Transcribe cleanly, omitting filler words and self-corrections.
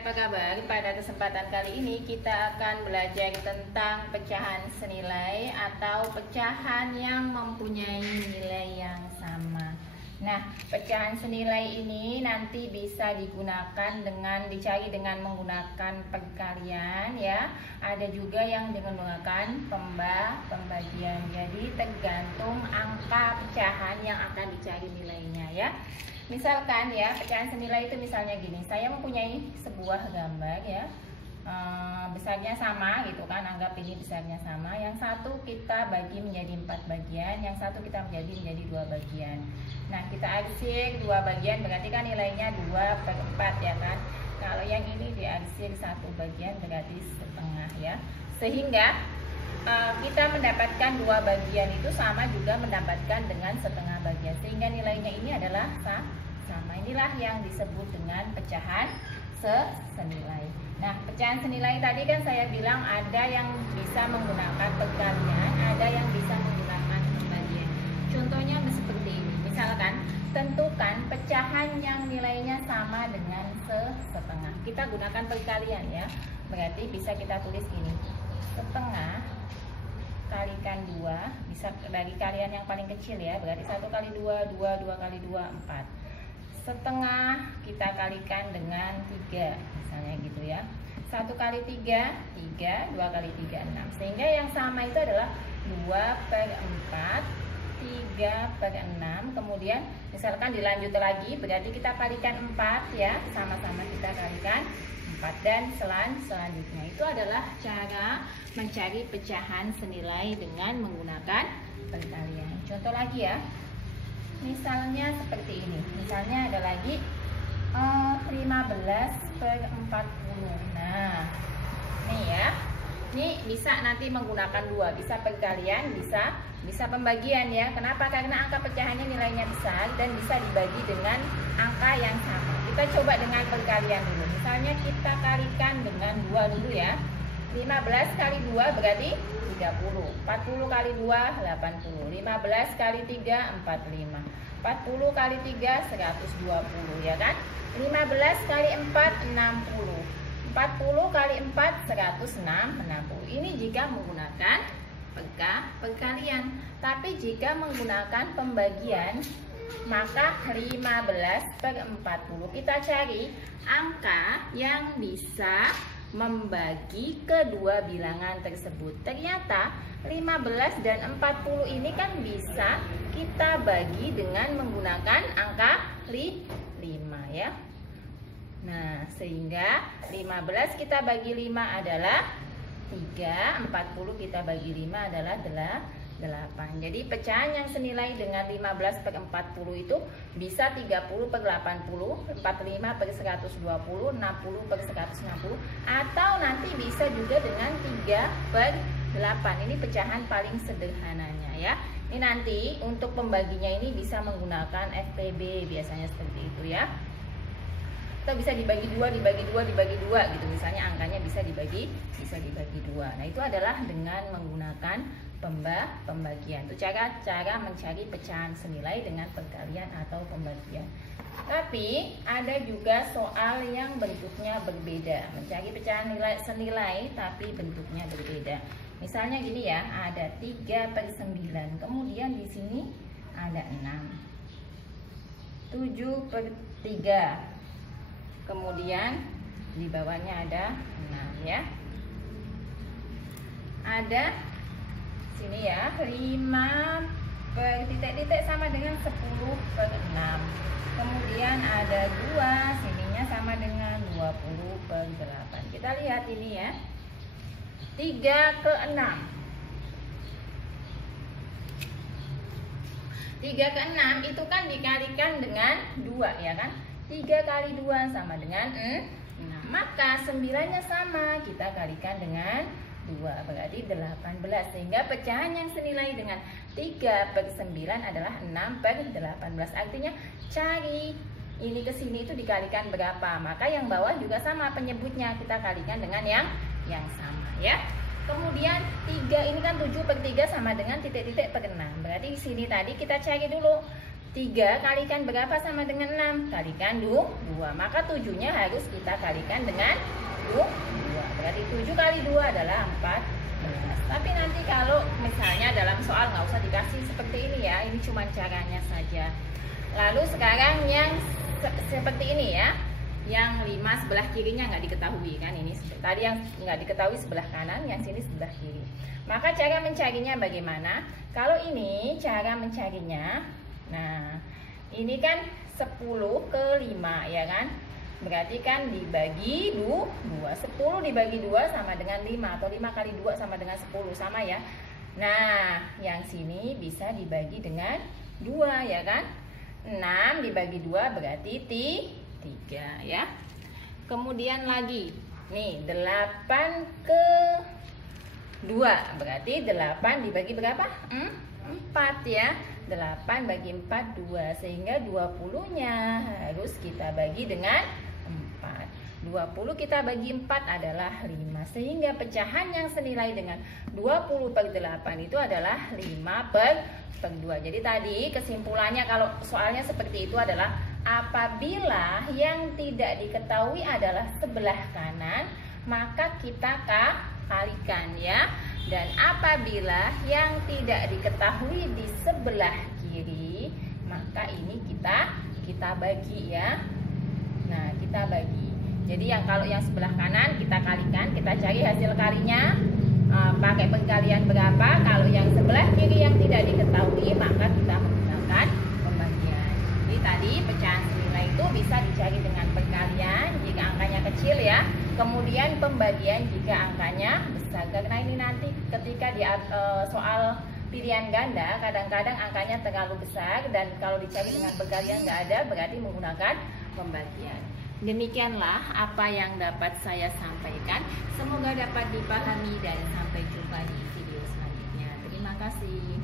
apa kabar? Pada kesempatan kali ini kita akan belajar tentang pecahan senilai atau pecahan yang mempunyai nilai yang sama. Nah, pecahan senilai ini nanti bisa digunakan dicari dengan menggunakan perkalian ya. Ada juga yang dengan menggunakan pembagian. Jadi tergantung angka pecahan yang akan dicari nilainya ya. Misalkan ya, pecahan senilai itu misalnya gini, saya mempunyai sebuah gambar ya, besarnya sama gitu kan, anggap ini besarnya sama. Yang satu kita bagi menjadi 4 bagian, yang satu kita menjadi 2 bagian. Nah, kita arsir 2 bagian berarti kan nilainya 2/4 ya kan. Kalau yang ini diarsir 1 bagian berarti setengah ya. Sehingga kita mendapatkan 2 bagian itu sama juga mendapatkan dengan setengah bagian, sehingga nilainya ini adalah sama. Inilah yang disebut dengan pecahan senilai. Nah, pecahan senilai tadi kan saya bilang ada yang bisa menggunakan perkalian, ada yang bisa menggunakan pembagian. Contohnya seperti ini. Misalkan tentukan pecahan yang nilainya sama dengan setengah. Kita gunakan perkalian ya. Berarti bisa kita tulis gini. Setengah kalikan 2, bisa dari kalian yang paling kecil ya, berarti 1 kali 2, 2 kali 2, 4. Setengah kita kalikan dengan 3, misalnya gitu ya. 1 kali 3, 3, 2 kali 3, 6. Sehingga yang sama itu adalah 2/4, 3/6. Kemudian misalkan dilanjut lagi, berarti kita kalikan 4 ya, sama-sama kita kalikan 4, dan selanjutnya itu adalah cara mencari pecahan senilai dengan menggunakan perkalian. Contoh lagi ya, misalnya seperti ini. Misalnya ada lagi 15/40. Nah, nih ya, ini bisa nanti menggunakan 2, bisa perkalian, bisa pembagian ya. Kenapa? Karena angka pecahannya nilainya besar dan bisa dibagi dengan angka yang sama. Kita coba dengan perkalian dulu. Misalnya kita kalikan dengan 2 dulu ya. 15 kali 2 berarti 30. 40 kali 2 80. 15 kali 3 45. 40 kali 3 120 ya kan. 15 kali 4 60. 40 kali 4 160. Ini jika menggunakan perkalian. Tapi jika menggunakan pembagian, maka 15/40 kita cari angka yang bisa membagi kedua bilangan tersebut. Ternyata 15 dan 40 ini kan bisa kita bagi dengan menggunakan angka 5 ya. Nah, sehingga 15 kita bagi 5 adalah 3, 40 kita bagi 5 adalah 8. Jadi pecahan yang senilai dengan 15/40 itu bisa 30/80, 45/120, 60/160, atau nanti bisa juga dengan 3/8. Ini pecahan paling sederhananya ya. Ini nanti untuk pembaginya ini bisa menggunakan FPB biasanya seperti itu ya. Atau bisa dibagi 2 gitu, misalnya angkanya bisa dibagi 2. Nah, itu adalah dengan menggunakan pembagian. Itu cara mencari pecahan senilai dengan perkalian atau pembagian. Tapi ada juga soal yang bentuknya berbeda, mencari pecahan senilai tapi bentuknya berbeda. Misalnya gini ya, ada 3/9, kemudian di sini ada 6. 7/3. Kemudian di bawahnya ada 6 ya. Ada sini ya, 5 titik-titik sama dengan 10/6. Kemudian ada 2, sininya sama dengan 20/8. Kita lihat ini ya, 3/6. 3/6 itu kan dikalikan dengan 2 ya kan. 3 kali 2 sama dengan 6. Maka 9-nya sama, kita kalikan dengan 2, berarti 18. Sehingga pecahan yang senilai dengan 3/9 adalah 6/18. Artinya cari ini ke sini itu dikalikan berapa. Maka yang bawah juga sama penyebutnya, kita kalikan dengan yang sama ya. Kemudian 3 ini kan 7/3 sama dengan titik-titik per 6. Berarti di sini tadi kita cari dulu 3 kalikan berapa sama dengan 6? Kalikan 2. Maka 7-nya harus kita kalikan dengan 2. Berarti 7 kali 2 adalah 14. Tapi nanti kalau misalnya dalam soal nggak usah dikasih seperti ini ya. Ini cuma caranya saja. Lalu sekarang yang seperti ini ya. Yang 5 sebelah kirinya nggak diketahui kan. Ini tadi yang nggak diketahui sebelah kanan, yang sini sebelah kiri. Maka cara mencarinya bagaimana? Kalau ini cara mencarinya, nah ini kan 10 ke 5 ya kan. Berarti kan dibagi 2. 10 dibagi 2 sama dengan 5. Atau 5 kali 2 sama dengan 10. Sama ya. Nah yang sini bisa dibagi dengan 2 ya kan. 6 dibagi 2 berarti 3 ya. Kemudian lagi nih 8 ke 2 berarti 8 dibagi berapa? 4 ya. 8 bagi 4 2, sehingga 20-nya harus kita bagi dengan 4. 20 kita bagi 4 adalah 5, sehingga pecahan yang senilai dengan 20 per 8 itu adalah 5 per 2. Jadi tadi kesimpulannya kalau soalnya seperti itu adalah apabila yang tidak diketahui adalah sebelah kanan, maka kita kalikan ya. Dan apabila yang tidak diketahui di sebelah kiri, maka ini kita bagi ya. Nah, kita bagi. Jadi yang kalau yang sebelah kanan kita kalikan, kita cari hasil kalinya pakai pengkalian berapa. Kalau yang sebelah kiri yang tidak diketahui, maka kita menggunakan pembagian. Jadi tadi pecahan senilai itu bisa dicari dengan pengkalian jika angkanya kecil ya. Kemudian pembagian jika angkanya besar. Karena ini nanti ketika di soal pilihan ganda kadang-kadang angkanya terlalu besar, dan kalau dicari dengan pengkalian nggak ada, berarti menggunakan pembagian. Demikianlah apa yang dapat saya sampaikan. Semoga dapat dipahami dan sampai jumpa di video selanjutnya. Terima kasih.